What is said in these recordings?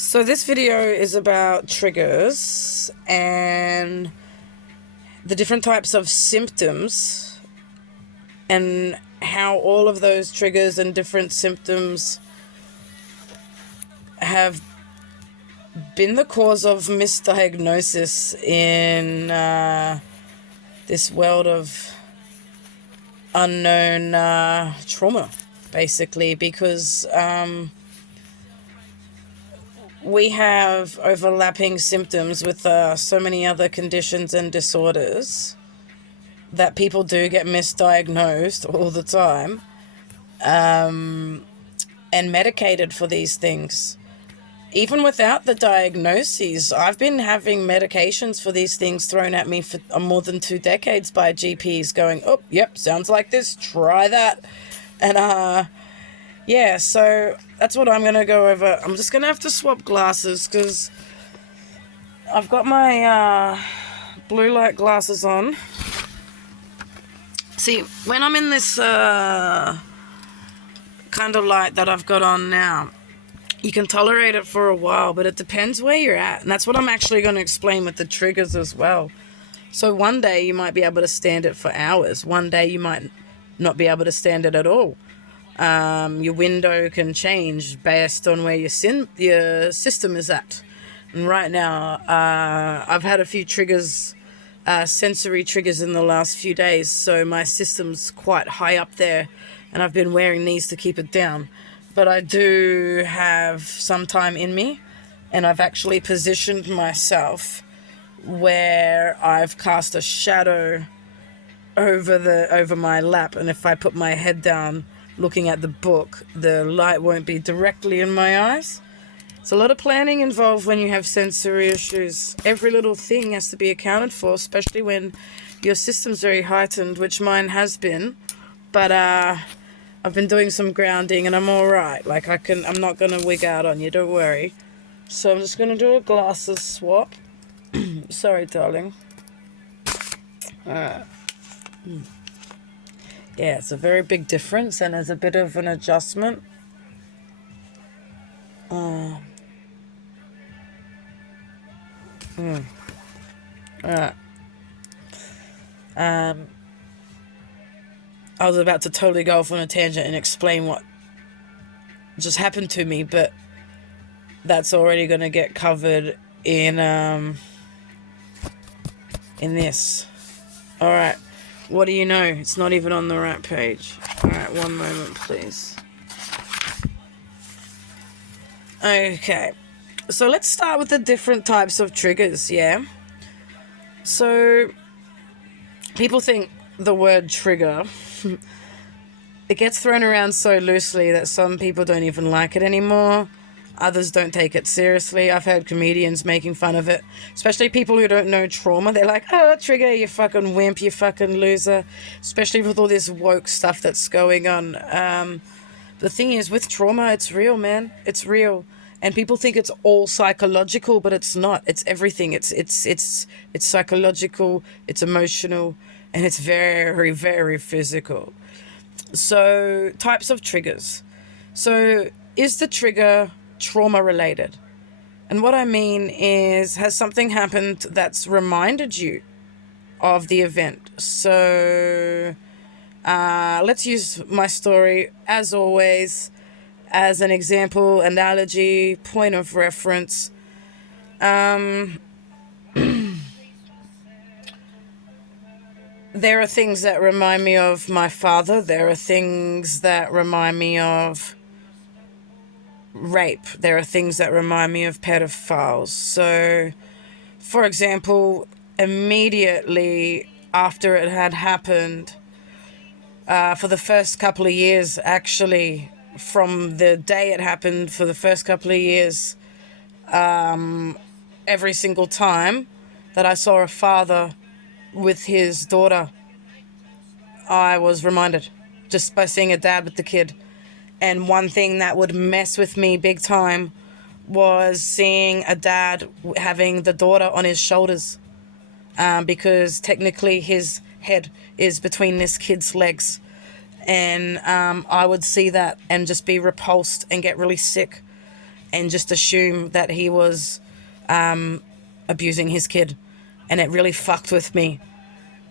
So this video is about triggers and the different types of symptoms and how all of those triggers and different symptoms have been the cause of misdiagnosis in this world of unknown trauma, basically, because we have overlapping symptoms with so many other conditions and disorders that people do get misdiagnosed all the time and medicated for these things. Even without the diagnoses, I've been having medications for these things thrown at me for more than 2 decades by GPs going, oh, yep, sounds like this, try that. And yeah, so that's what I'm going to go over. I'm just going to have to swap glasses because I've got my blue light glasses on. See, when I'm in this kind of light that I've got on now, you can tolerate it for a while, but it depends where you're at. And that's what I'm actually going to explain with the triggers as well. So one day you might be able to stand it for hours. One day you might not be able to stand it at all. Your window can change based on where your system is at. And right now, I've had a few triggers, sensory triggers in the last few days. So my system's quite high up there, and I've been wearing these to keep it down. But I do have some time in me, and I've actually positioned myself where I've cast a shadow over my lap, and if I put my head down looking at the book, the light won't be directly in my eyes. It's a lot of planning involved when you have sensory issues. Every little thing has to be accounted for, especially when your system's very heightened, which mine has been. But I've been doing some grounding and I'm all right. Like I'm not going to wig out on you, don't worry. So I'm just going to do a glasses swap. Sorry, darling. Yeah, it's a very big difference and there's a bit of an adjustment. Alright. I was about to totally go off on a tangent and explain what just happened to me, but that's already going to get covered in this. All right. What do you know? It's not even on the right page. All right, one moment, please. Okay. So let's start with the different types of triggers, yeah? So people think the word trigger, it gets thrown around so loosely that some people don't even like it anymore. Others don't take it seriously. I've heard comedians making fun of it, especially people who don't know trauma. They're like, oh, trigger, you fucking wimp, you fucking loser, especially with all this woke stuff that's going on. The thing is, with trauma, it's real, man. It's real. And people think it's all psychological, but it's not. It's everything. It's psychological, it's emotional, and it's very, very physical. So, types of triggers. So, is the trigger trauma related? And what I mean is, has something happened that's reminded you of the event? So, let's use my story, as always, as an example, analogy, point of reference. There are things that remind me of my father. There are things that remind me of rape. There are things that remind me of pedophiles. So, for example, immediately after it had happened, for the first couple of years, actually, from the day it happened, for the first couple of years, every single time that I saw a father with his daughter, I was reminded just by seeing a dad with the kid. And one thing that would mess with me big time was seeing a dad having the daughter on his shoulders, because technically his head is between this kid's legs. And I would see that and just be repulsed and get really sick. and just assume that he was abusing his kid, and it really fucked with me.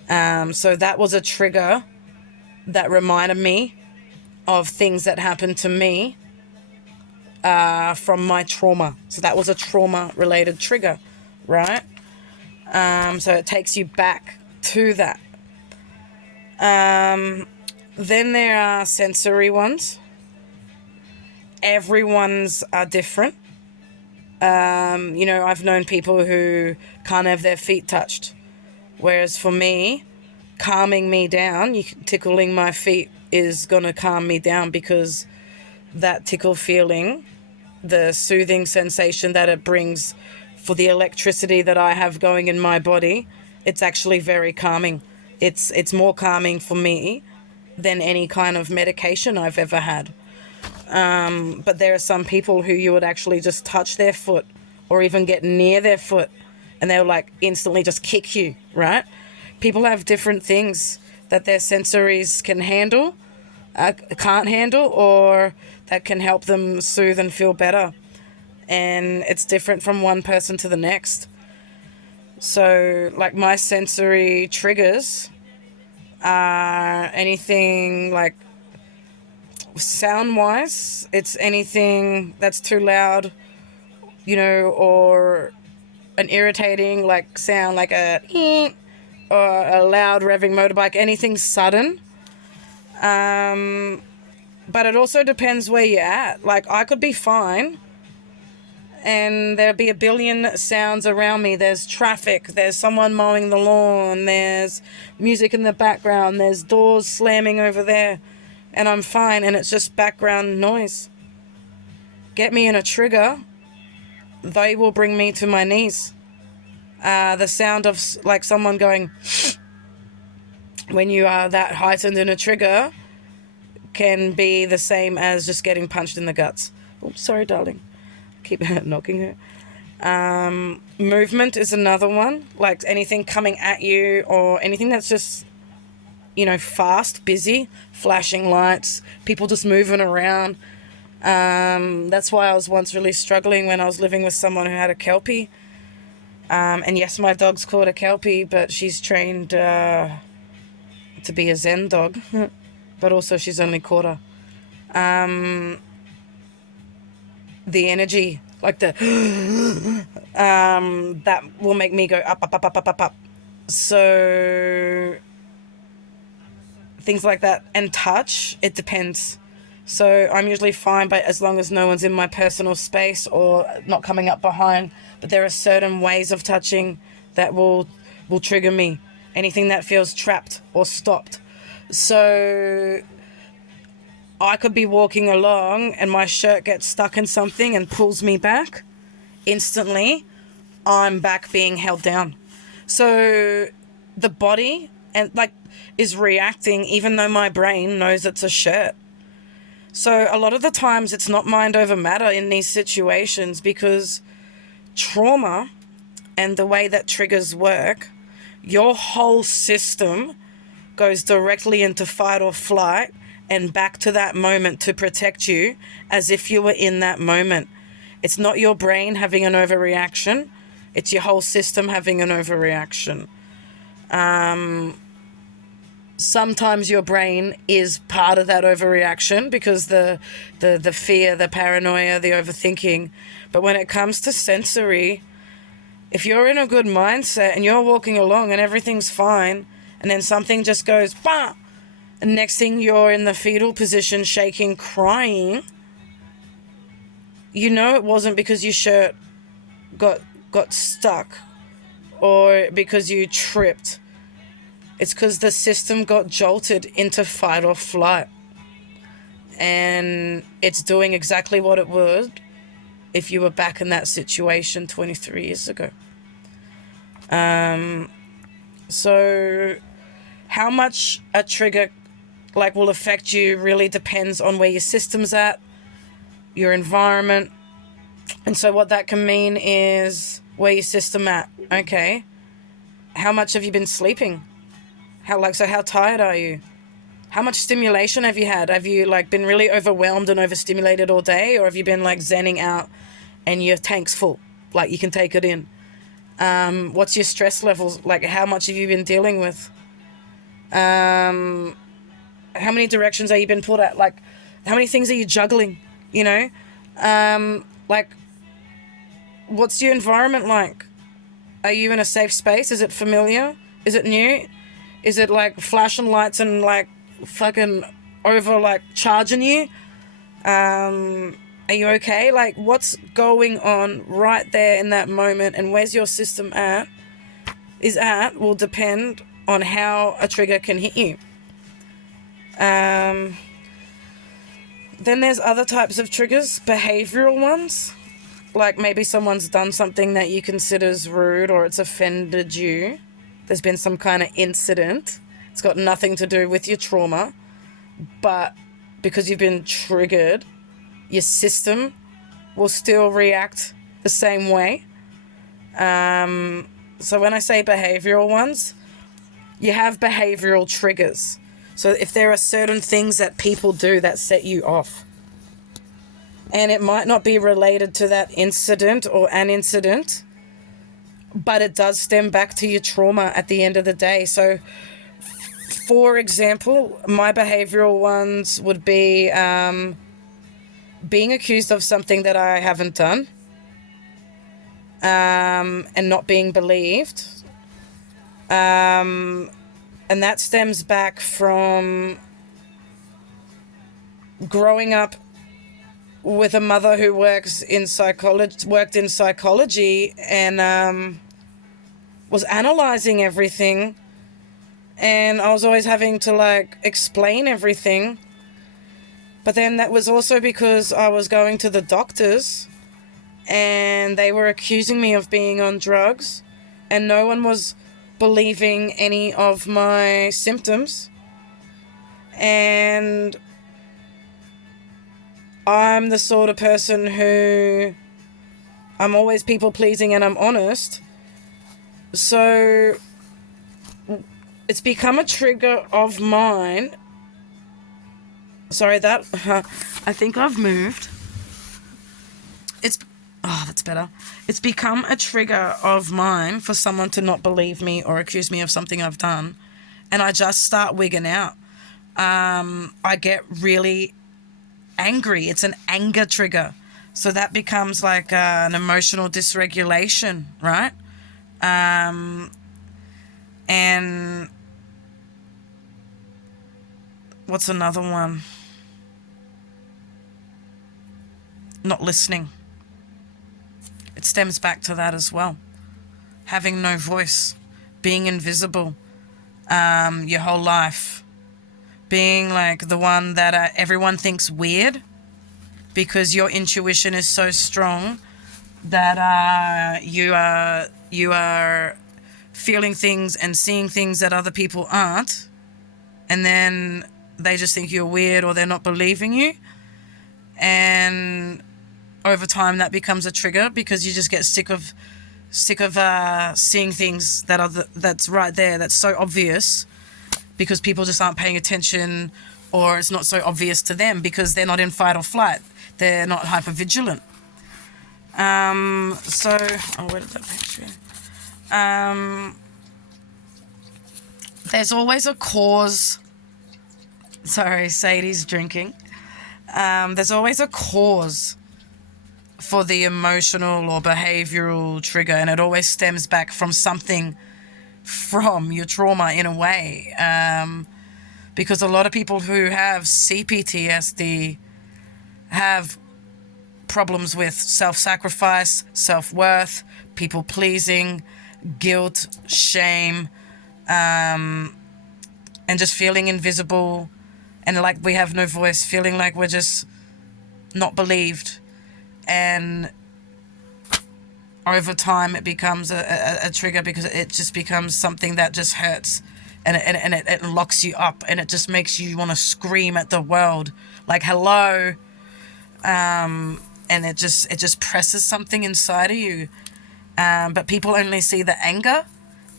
So that was a trigger that reminded me of things that happened to me from my trauma. So that was a trauma-related trigger, right? So it takes you back to that. Then there are sensory ones. Everyone's are different. I've known people who can't have their feet touched. Whereas for me, calming me down, tickling my feet is going to calm me down, because that tickle feeling, the soothing sensation that it brings for the electricity that I have going in my body, it's actually very calming. It's more calming for me than any kind of medication I've ever had. But there are some people who you would actually just touch their foot or even get near their foot and they'll like instantly just kick you, right? People have different things that their sensories can handle, can't handle, or that can help them soothe and feel better. And it's different from one person to the next. So like my sensory triggers are anything like sound-wise, it's anything that's too loud, or an irritating like sound, like a or a loud revving motorbike, anything sudden. But it also depends where you're at. Like I could be fine and there'll be a billion sounds around me. There's traffic, there's someone mowing the lawn, there's music in the background, there's doors slamming over there, and I'm fine, and it's just background noise. Get me in a trigger, they will bring me to my knees. The sound of like someone going when you are that heightened in a trigger can be the same as just getting punched in the guts. Oops, sorry, darling. Keep knocking her. Movement is another one. Like anything coming at you or anything that's just, fast, busy, flashing lights, people just moving around. That's why I was once really struggling when I was living with someone who had a Kelpie. And yes, my dog's called a Kelpie, but she's trained to be a Zen dog. But also she's only quarter. The energy, like the that will make me go up, up, up, up, up, up, up. So things like that. And touch, it depends. So I'm usually fine, but as long as no one's in my personal space or not coming up behind. But there are certain ways of touching that will trigger me. Anything that feels trapped or stopped. So I could be walking along and my shirt gets stuck in something and pulls me back. Instantly, I'm back being held down. So the body is reacting even though my brain knows it's a shirt. So a lot of the times it's not mind over matter in these situations, because trauma and the way that triggers work, your whole system goes directly into fight or flight and back to that moment to protect you as if you were in that moment. It's not your brain having an overreaction. It's your whole system having an overreaction. Sometimes your brain is part of that overreaction because the fear, the paranoia, the overthinking. But when it comes to sensory, if you're in a good mindset and you're walking along and everything's fine, and then something just goes, bah! And next thing you're in the fetal position, shaking, crying, it wasn't because your shirt got stuck or because you tripped. It's because the system got jolted into fight or flight. And it's doing exactly what it would if you were back in that situation 23 years ago. So how much a trigger will affect you really depends on where your system's at, your environment. And so what that can mean is where your system at. Okay. How much have you been sleeping? How tired are you? How much stimulation have you had? Have you been really overwhelmed and overstimulated all day, or have you been zenning out and your tank's full, like you can take it in. What's your stress levels, like how much have you been dealing with? How many directions have you been pulled at, like how many things are you juggling, you know? Like, what's your environment like? Are you in a safe space? Is it familiar? Is it new? Is it like flashing lights and like fucking over like charging you? Are you okay? Like, what's going on right there in that moment, and where's your system at will depend on how a trigger can hit you. Then there's other types of triggers, behavioral ones. Like maybe someone's done something that you consider as rude, or it's offended you. There's been some kind of incident. It's got nothing to do with your trauma, but because you've been triggered, your system will still react the same way. So when I say behavioral ones, you have behavioral triggers. So if there are certain things that people do that set you off, and it might not be related to that incident or an incident, but it does stem back to your trauma at the end of the day. So, for example, my behavioral ones would be being accused of something that I haven't done, and not being believed. And that stems back from growing up with a mother who worked in psychology and was analyzing everything, and I was always having to like explain everything. But then that was also because I was going to the doctors and they were accusing me of being on drugs, and no one was believing any of my symptoms. And I'm the sort of person who, I'm always people pleasing and I'm honest. So it's become a trigger of mine. Sorry, that I think I've moved. That's better. It's become a trigger of mine for someone to not believe me or accuse me of something I've done, and I just start wigging out. I get really angry. It's an anger trigger. So that becomes like an emotional dysregulation, right? And what's another one? Not listening. It stems back to that as well. Having no voice, being invisible your whole life, being like the one that everyone thinks weird because your intuition is so strong that you are feeling things and seeing things that other people aren't, and then they just think you're weird or they're not believing you. And over time that becomes a trigger because you just get sick of seeing things that's right there, that's so obvious, because people just aren't paying attention, or it's not so obvious to them because they're not in fight or flight, they're not hypervigilant. Where did that picture go? There's always a cause. Sorry, Sadie's drinking. There's always a cause for the emotional or behavioral trigger, and it always stems back from something from your trauma in a way. Because a lot of people who have CPTSD have problems with self-sacrifice, self-worth, people-pleasing, guilt, shame, and just feeling invisible, and like we have no voice, feeling like we're just not believed. And over time it becomes a trigger because it just becomes something that just hurts, and it locks you up, and it just makes you want to scream at the world like hello. And it just presses something inside of you. But people only see the anger.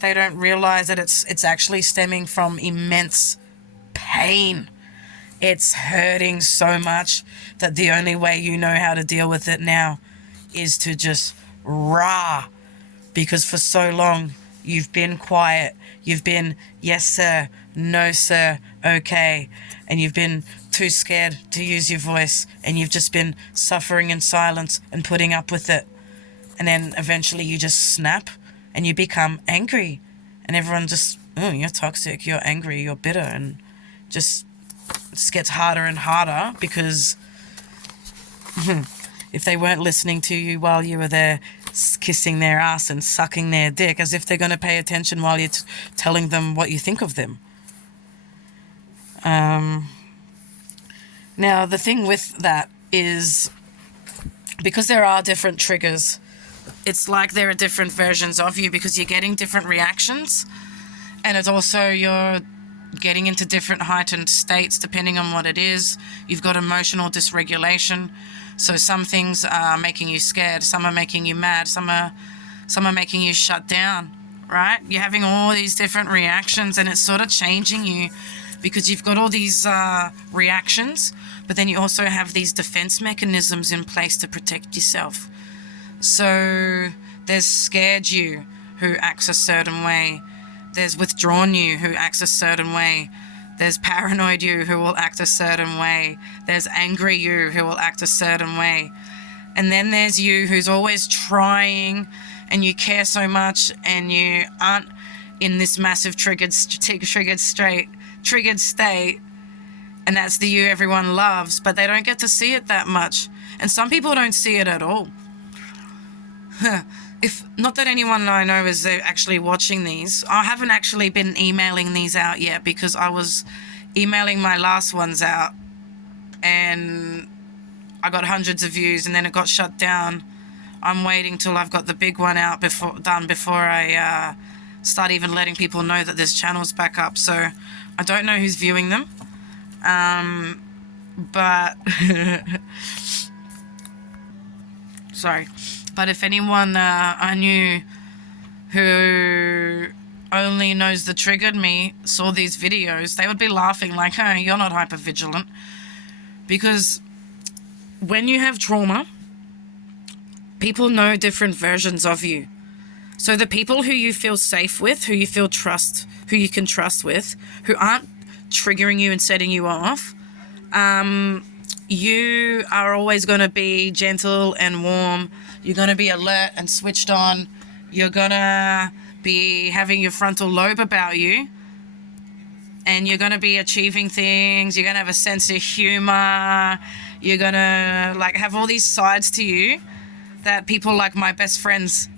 They don't realize that it's actually stemming from immense pain. It's hurting so much that the only way you know how to deal with it now is to just rah, because for so long you've been quiet. You've been yes sir, no sir, okay, and you've been too scared to use your voice, and you've just been suffering in silence and putting up with it. And then eventually you just snap and you become angry, and everyone just, oh, you're toxic, you're angry, you're bitter, and just gets harder and harder, because if they weren't listening to you while you were there kissing their ass and sucking their dick, as if they're going to pay attention while you're telling them what you think of them. Now, the thing with that is, because there are different triggers, it's like there are different versions of you, because you're getting different reactions, and it's also you're getting into different heightened states depending on what it is. You've got emotional dysregulation. So some things are making you scared, some are making you mad, some are making you shut down, right? You're having all these different reactions, and it's sort of changing you, because you've got all these reactions, but then you also have these defense mechanisms in place to protect yourself. So there's scared you, who acts a certain way. There's withdrawn you, who acts a certain way. There's paranoid you, who will act a certain way. There's angry you, who will act a certain way. And then there's you, who's always trying, and you care so much, and you aren't in this massive triggered state. And that's the you everyone loves, but they don't get to see it that much. And some people don't see it at all. If not that anyone I know is actually watching these, I haven't actually been emailing these out yet, because I was emailing my last ones out and I got hundreds of views, and then it got shut down. I'm waiting till I've got the big one out before I start even letting people know that this channel's back up. So I don't know who's viewing them, but sorry. But if anyone I knew who only knows the triggered me saw these videos, they would be laughing like, hey, you're not hypervigilant. Because when you have trauma, people know different versions of you. So the people who you feel safe with, who you can trust with, who aren't triggering you and setting you off, you are always going to be gentle and warm. You're going to be alert and switched on. You're going to be having your frontal lobe about you. And you're going to be achieving things. You're going to have a sense of humor. You're going to have all these sides to you that people like my best friends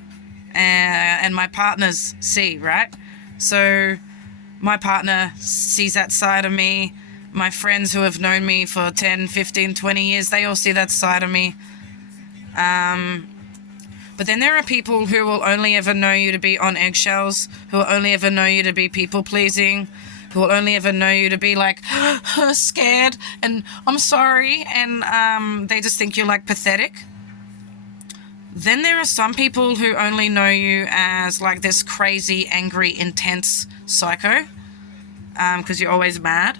and my partners see, right? So my partner sees that side of me. My friends who have known me for 10, 15, 20 years, they all see that side of me. But then there are people who will only ever know you to be on eggshells, who will only ever know you to be people-pleasing, who will only ever know you to be scared and I'm sorry, and they just think you're pathetic. Then there are some people who only know you as this crazy, angry, intense psycho, because you're always mad.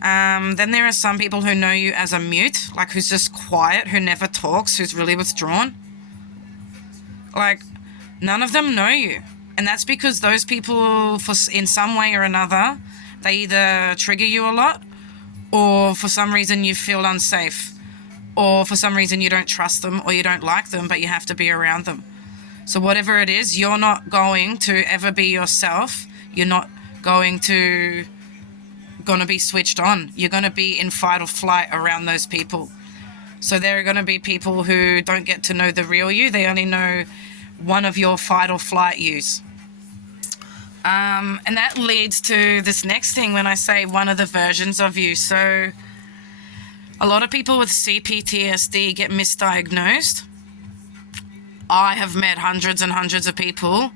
Then there are some people who know you as a mute, who's just quiet, who never talks, who's really withdrawn. None of them know you. And that's because those people, in some way or another, they either trigger you a lot, or for some reason you feel unsafe, or for some reason you don't trust them, or you don't like them, but you have to be around them. So whatever it is, you're not going to ever be yourself. You're not going to be switched on. You're going to be in fight or flight around those people. So there are going to be people who don't get to know the real you. They only know one of your fight or flight yous. And that leads to this next thing when I say one of the versions of you. So a lot of people with CPTSD get misdiagnosed. I have met hundreds and hundreds of people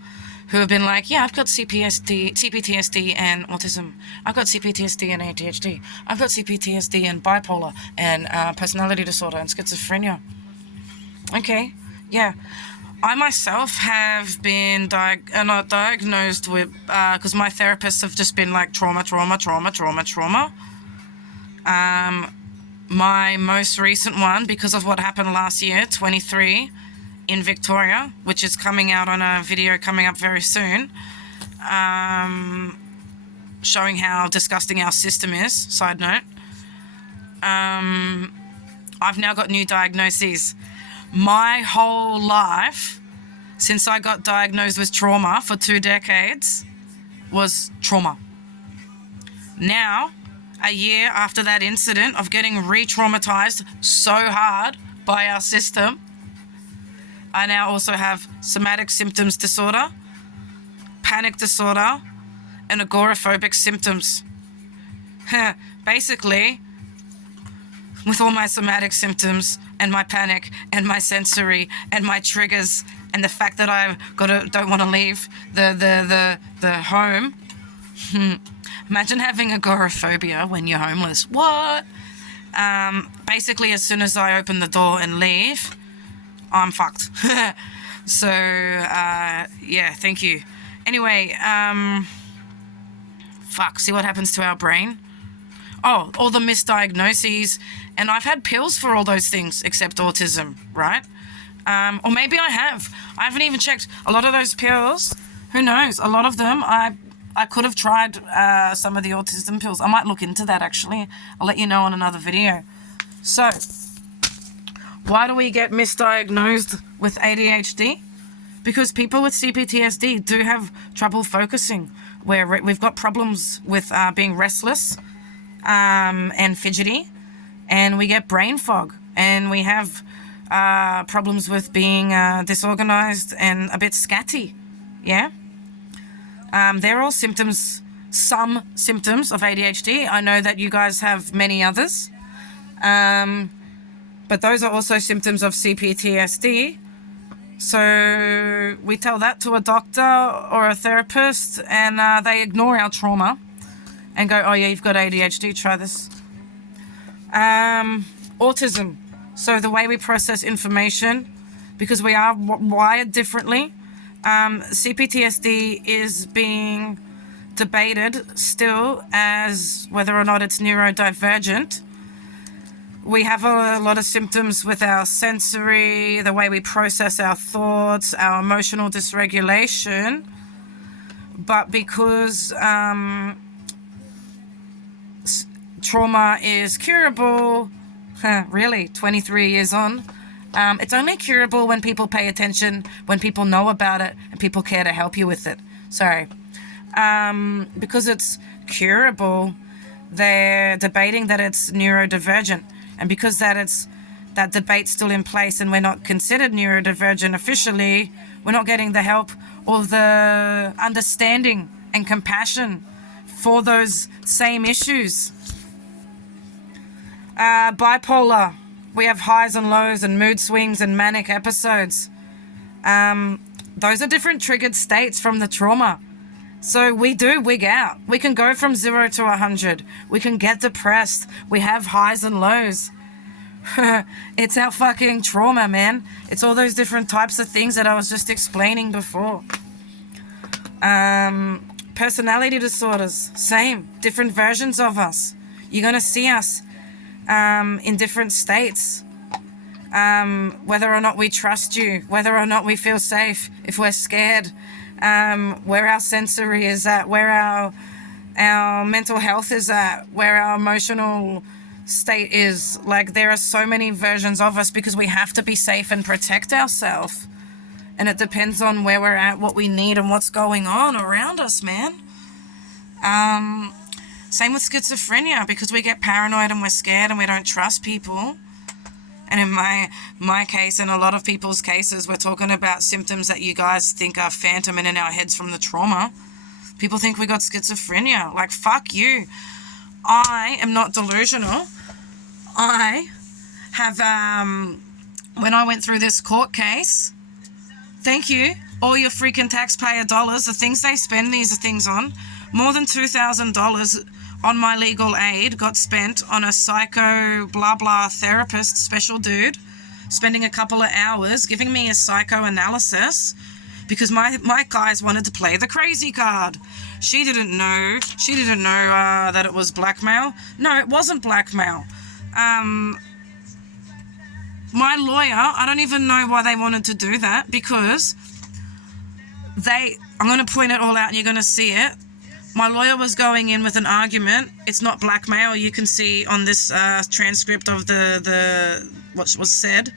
who have been like, yeah, I've got CPTSD and autism. I've got CPTSD and ADHD. I've got CPTSD and bipolar and personality disorder and schizophrenia. Okay, yeah. I myself have been not diagnosed with, because my therapists have just been trauma. my most recent one, because of what happened last year, 23, in Victoria, which is coming out on a video coming up very soon, showing how disgusting our system is, side note. I've now got new diagnoses. My whole life, since I got diagnosed with trauma for 2 decades, was trauma. Now, a year after that incident of getting re-traumatized so hard by our system, I now also have somatic symptoms disorder, panic disorder, and agoraphobic symptoms. Basically, with all my somatic symptoms and my panic and my sensory and my triggers and the fact that don't want to leave the home. Imagine having agoraphobia when you're homeless. What? Basically, as soon as I open the door and leave, I'm fucked. So, yeah, thank you. Anyway, see what happens to our brain? Oh, all the misdiagnoses. And I've had pills for all those things except autism, right? Or maybe I have. I haven't even checked. A lot of those pills, who knows? A lot of them, I could have tried some of the autism pills. I might look into that, actually. I'll let you know on another video. So, why do we get misdiagnosed with ADHD? Because people with CPTSD do have trouble focusing, where we've got problems with being restless and fidgety, and we get brain fog, and we have problems with being disorganized and a bit scatty, yeah? They're all symptoms, some symptoms of ADHD. I know that you guys have many others, but those are also symptoms of CPTSD. So we tell that to a doctor or a therapist, and they ignore our trauma and go, oh yeah, you've got ADHD, try this. Autism. So the way we process information, because we are wired differently, CPTSD is being debated still as whether or not it's neurodivergent. We have a lot of symptoms with our sensory, the way we process our thoughts, our emotional dysregulation. But because trauma is curable, really, 23 years on, it's only curable when people pay attention, when people know about it, and people care to help you with it. Sorry. Because it's curable, they're debating that it's neurodivergent. And because that debate's still in place and we're not considered neurodivergent officially, we're not getting the help or the understanding and compassion for those same issues. Bipolar. We have highs and lows and mood swings and manic episodes. Those are different triggered states from the trauma. So we do wig out. We can go from 0 to 100. We can get depressed. We have highs and lows. It's our fucking trauma, man. It's all those different types of things that I was just explaining before. Personality disorders, same. Different versions of us. You're going to see us in different states. Whether or not we trust you, whether or not we feel safe, if we're scared, where our sensory is at, where our mental health is at, where our emotional state is. Like, there are so many versions of us because we have to be safe and protect ourselves. And it depends on where we're at, what we need, and what's going on around us, man. Same with schizophrenia, because we get paranoid and we're scared and we don't trust people. And in my case, and a lot of people's cases, we're talking about symptoms that you guys think are phantom and in our heads from the trauma. People think we got schizophrenia. Like, fuck you. I am not delusional. I have, when I went through this court case, thank you, all your freaking taxpayer dollars, the things they spend these things on, more than $2,000 on my legal aid got spent on a psycho blah blah therapist, special dude, spending a couple of hours giving me a psychoanalysis because my guys wanted to play the crazy card. She didn't know that it was blackmail. No, it wasn't blackmail. My lawyer, I don't even know why they wanted to do that, because I'm going to point it all out and you're going to see it. My lawyer was going in with an argument. It's not blackmail. You can see on this transcript of the what was said.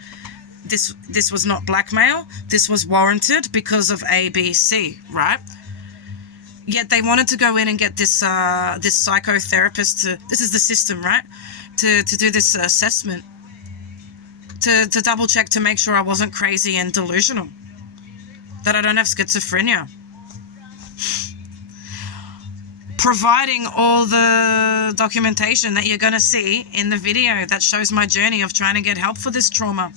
This was not blackmail. This was warranted because of A, B, C, right? Yet they wanted to go in and get this psychotherapist to, this is the system, right? To do this assessment, to double check to make sure I wasn't crazy and delusional, that I don't have schizophrenia. Providing all the documentation that you're going to see in the video that shows my journey of trying to get help for this trauma.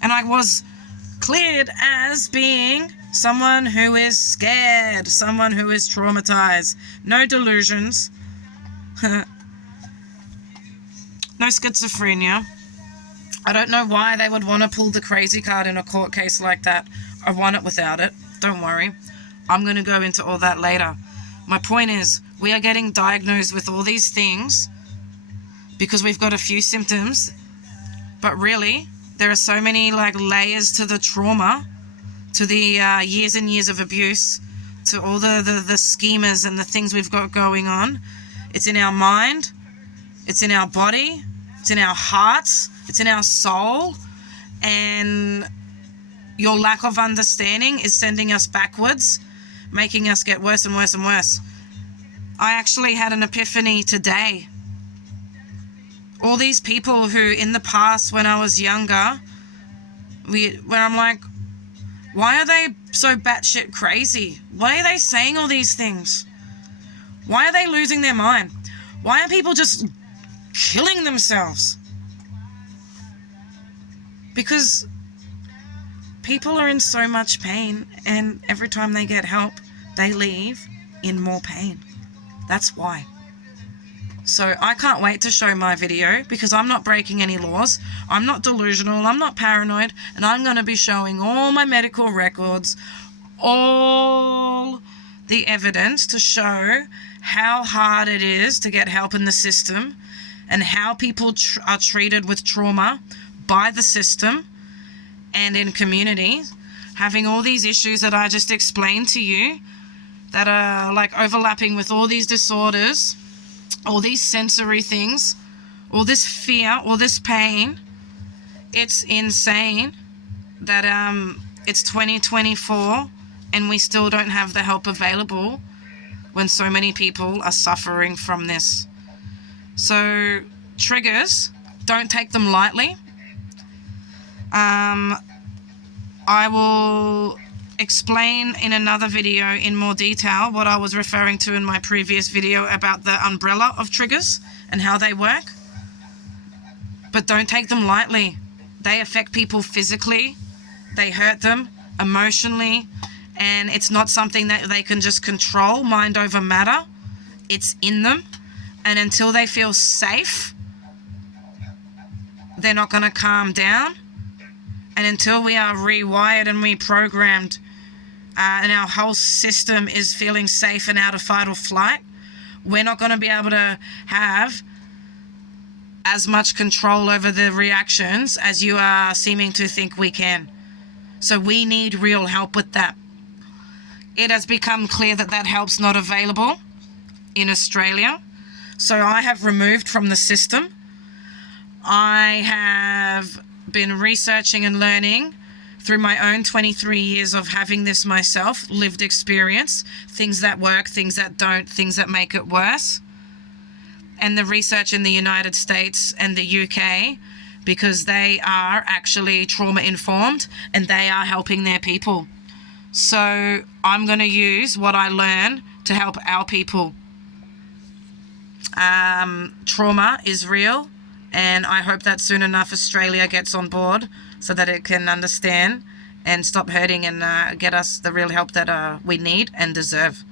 And I was cleared as being someone who is scared, someone who is traumatized. No delusions. No schizophrenia. I don't know why they would want to pull the crazy card in a court case like that. I want it without it. Don't worry. I'm going to go into all that later. My point is, we are getting diagnosed with all these things because we've got a few symptoms, but really, there are so many layers to the trauma, to the years and years of abuse, to all the schemas and the things we've got going on. It's in our mind, it's in our body, it's in our hearts, it's in our soul, and your lack of understanding is sending us backwards, making us get worse and worse and worse. I actually had an epiphany today. All these people who in the past, when I was younger, where I'm like, why are they so batshit crazy? Why are they saying all these things? Why are they losing their mind? Why are people just killing themselves? Because people are in so much pain, and every time they get help, they leave in more pain. That's why. So I can't wait to show my video, because I'm not breaking any laws. I'm not delusional. I'm not paranoid. And I'm going to be showing all my medical records, all the evidence to show how hard it is to get help in the system, and how people are treated with trauma by the system and in communities, having all these issues that I just explained to you that are overlapping with all these disorders, all these sensory things, all this fear, all this pain. It's insane that it's 2024 and we still don't have the help available when so many people are suffering from this. So triggers, don't take them lightly. I will explain in another video in more detail what I was referring to in my previous video about the umbrella of triggers and how they work. But don't take them lightly. They affect people physically, they hurt them emotionally, and it's not something that they can just control, mind over matter. It's in them, and until they feel safe, they're not going to calm down. And until we are rewired and reprogrammed, and our whole system is feeling safe and out of fight or flight, we're not going to be able to have as much control over the reactions as you are seeming to think we can. So we need real help with that. It has become clear that that help's not available in Australia. So I have removed from the system. I have been researching and learning through my own 23 years of having this myself, lived experience, things that work, things that don't, things that make it worse, and the research in the United States and the UK, because they are actually trauma informed and they are helping their people. So I'm going to use what I learn to help our people. Trauma is real, and I hope that soon enough Australia gets on board so that it can understand and stop hurting and get us the real help that we need and deserve.